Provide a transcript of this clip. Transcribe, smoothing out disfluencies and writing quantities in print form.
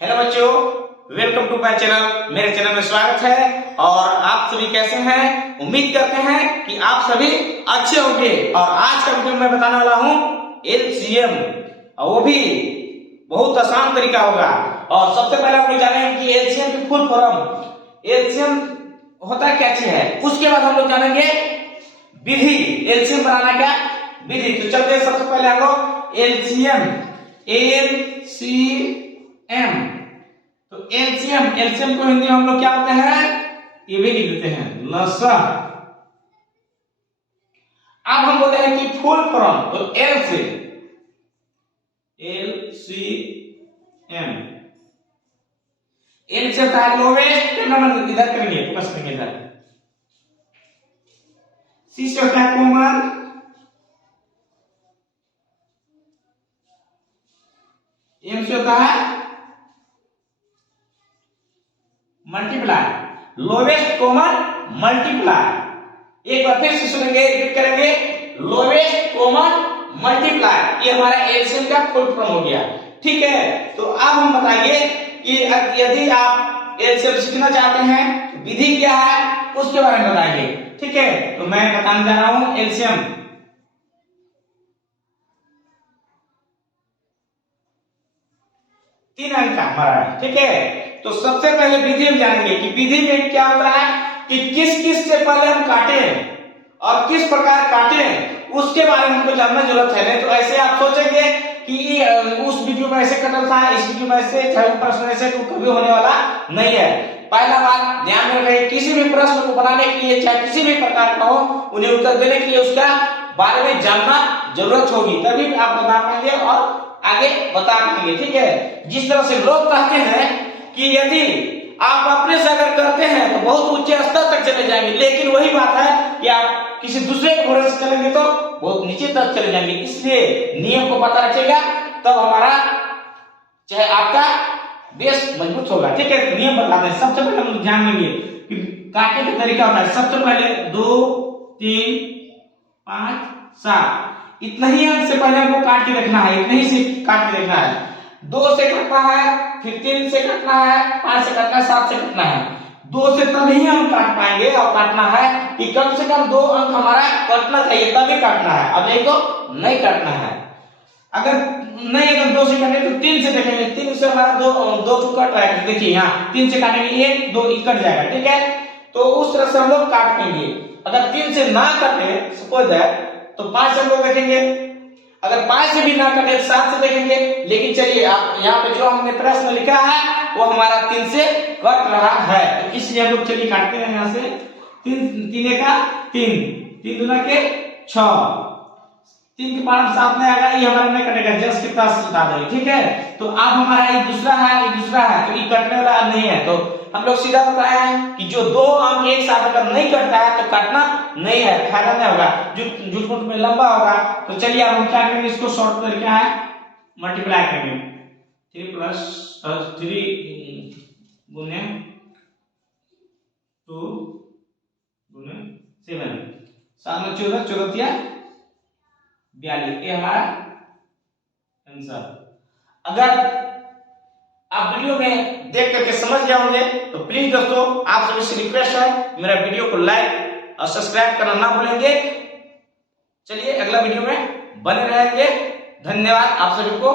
Hello बच्चों, welcome to my channel. मेरे channel में स्वागत है। और आप सभी कैसे हैं? उम्मीद करते हैं कि आप सभी अच्छे होंगे। और आज का वीडियो मैं बताने वाला हूं एलसीएम, और वो भी बहुत आसान तरीका होगा। और सबसे पहले आप लोग जानेंगे कि एलसीएम की फुल फॉर्म, एलसीएम होता क्या चीज है। उसके बाद हम लोग जानेंगे विधि, एलसीएम बनाना क्या विधि। तो चलते हैं, सबसे पहले हम लोग एलसीएम, तो एलसीएम को हिंदी में हम लोग क्या होते हैं, ये भी लिख देते हैं लसा। अब हम बोलते हैं कि फुल फॉर्म, तो एल से होता है लोवेस्ट नंबर, इधर करेंगे, फोकस करेंगे इधर। सी से होता है कॉमन, एम से होता है मल्टीप्लाई, लोवेस्ट कॉमन मल्टीप्लाई। एक बार फिर से सुनेंगे, रिपीट करेंगे, लोवेस्ट कॉमन मल्टीप्लाई। ये हमारा एलसीएम का फुल फॉर्म हो गया। ठीक है, तो अब हम बताएंगे कि यदि आप एलसीएम सीखना चाहते हैं, विधि क्या है उसके बारे में बताएंगे। ठीक है, तो मैं बताने जा रहा हूं एलसीएम। तीन अंक का हमारा है। ठीक है, तो सबसे पहले विधि हम जानेंगे कि विधि में क्या होता है कि किस किस से पहले हम काटें और किस प्रकार काटें, उसके बारे में हमको जानना जरूरत है। नहीं तो ऐसे आप सोचेंगे कि उस वीडियो में ऐसे कटल था, इस वीडियो में ऐसे, चाहे वो प्रश्न ऐसे, तो कभी होने वाला नहीं है। पहला बात ध्यान में रखें, किसी भी प्रश्न को बनाने के लिए, चाहे किसी भी प्रकार का हो, उन्हें उत्तर देने के लिए उसका बारे में जानना जरूरत होगी, तभी आप बता पाएंगे और आगे बता पाएंगे। ठीक है, जिस तरह से लोग कहते हैं कि यदि आप अपने से अगर करते हैं तो बहुत ऊंचे स्तर तक चले जाएंगे, लेकिन वही बात है कि आप किसी दूसरे के भरोसे से चलेंगे तो बहुत नीचे तक चले जाएंगे। इसलिए नियम को पता रखिएगा, तब हमारा चाहे आपका बेस मजबूत होगा। ठीक है, नियम बताते हैं। सबसे पहले हम ध्यान देंगे कि काटने का तरीका होता है। सबसे पहले 2 3 5 7 इतना ही अंक से पहले हमको काट के देखना है, इतना ही से काट के देखना है। 2 से काटना है, फिर 3 से काटना है, 5 से काटना है, 7 से काटना है। 2 से तभी हम काट पाएंगे, और काटना है कि कम से कम 2 अंक हमारा कटना चाहिए, तभी काटना है। अब नहीं तो नहीं काटना है। अगर 2 से काटेंगे तो 3 से देखेंगे, 3 से हमारा दो कट रहा है। देखिए यहाँ 3 से काटेंगे, 1 2 कट जाएगा। ठीक है, तो उस तरह से हम लोग काट पाएंगे। अगर 3 से ना कटे, सपोज दैट, तो 5 से हम लोग देखेंगे। अगर 5 से भी ना कटे, 7 से देखेंगे। लेकिन चलिए, आप यहाँ पे जो हमने प्रश्न लिखा है वो हमारा 3 से कट रहा है, तो इसलिए हम लोग चलिए काटते हैं। यहाँ से 3 का 3, 3 दूना के 6, 3 के 5 7 में आएगा, ये हमारा नहीं कटेगा, जस्ट के पास बता देंगे। ठीक है, तो अब हमारा ये दूसरा है, तो ये कटने वाला नहीं है। तो हम लोग सीधा बताया है कि जो 2 अंक एक साथ अगर नहीं कटता है तो काटना नहीं है, फायदा नहीं होगा, झूठ मूठ में लंबा होगा। तो चलिए अब हम क्या करेंगे, इसको शॉर्ट तरीका है, मल्टीप्लाई करेंगे। 3 गुने 2 गुने 7, 7 में 14, 14 42, ये हमारा आंसर। अगर आप वीडियो में देख करके समझ गए होंगे तो प्लीज दोस्तों, आप सभी से रिक्वेस्ट है, मेरा वीडियो को लाइक और सब्सक्राइब करना ना भूलेंगे। चलिए अगला वीडियो में बने रहेंगे। धन्यवाद आप सभी को।